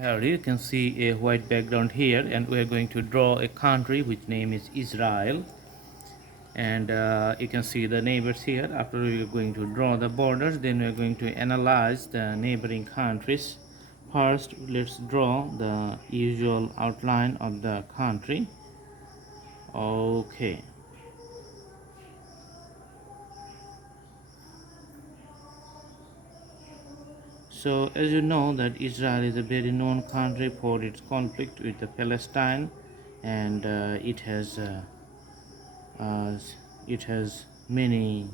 Here you can see a white background here, and we are going to draw a country which name is Israel. And you can see the neighbors here. After we are going to draw the borders, then we are going to analyze the neighboring countries. First, let's draw the usual outline of the country. Okay. So as you know that Israel is a very known country for its conflict with the Palestine, and uh, it has uh, many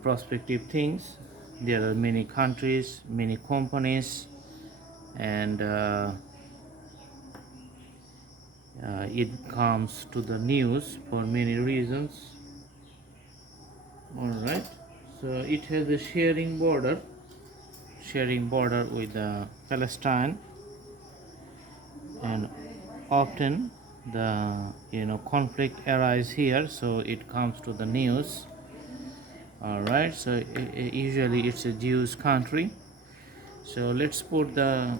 prospective things. There are many countries, many companies, and it comes to the news for many reasons. All right, so it has a sharing border with Palestine, and often the conflict arises here, so it comes to the news. All right, so usually it's a Jewish country. So let's put the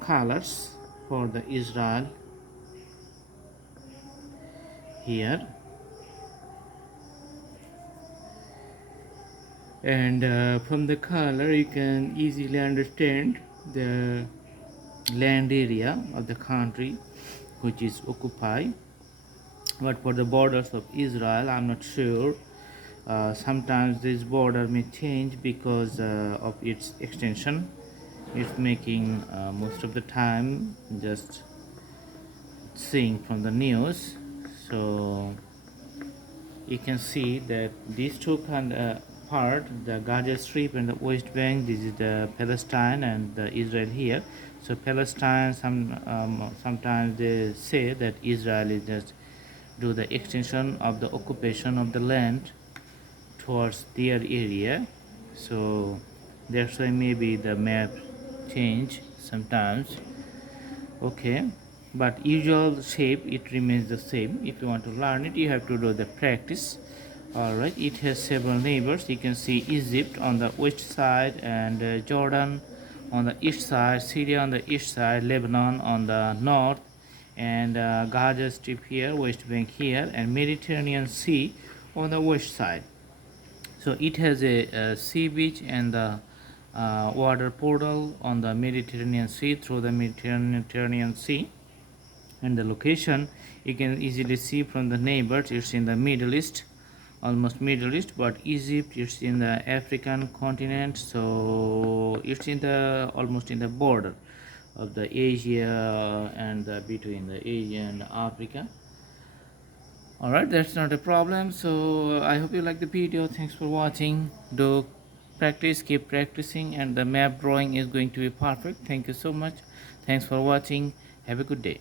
colors for the Israel here, and from the color you can easily understand the land area of the country which is occupied. But for the borders of Israel, I'm not sure. Sometimes this border may change because of its extension. It's making most of the time just seeing from the news. So you can see that these two part, the Gaza Strip and the West Bank, this is the Palestine and the Israel here. So Palestine, sometimes they say that Israel is just do the extension of the occupation of the land towards their area. So that's why maybe the map change sometimes. Okay, but usual shape it remains the same. If you want to learn it, you have to do the practice. All right, it has several neighbors. You can see Egypt on the west side, and Jordan on the east side, Syria on the east side, Lebanon on the north, and Gaza Strip here, West Bank here, and Mediterranean Sea on the west side. So it has a sea beach and the water portal on the Mediterranean Sea through the Mediterranean Sea. And the location you can easily see from the neighbors. It's in the Middle East, almost Middle East, but Egypt it's in the African continent, so it's in the almost in the border of the Asia and between the Asia and Africa. All right, that's not a problem. So I hope you like the video. Thanks for watching. Do practice, keep practicing, and the map drawing is going to be perfect. Thank you so much. Thanks for watching. Have a good day.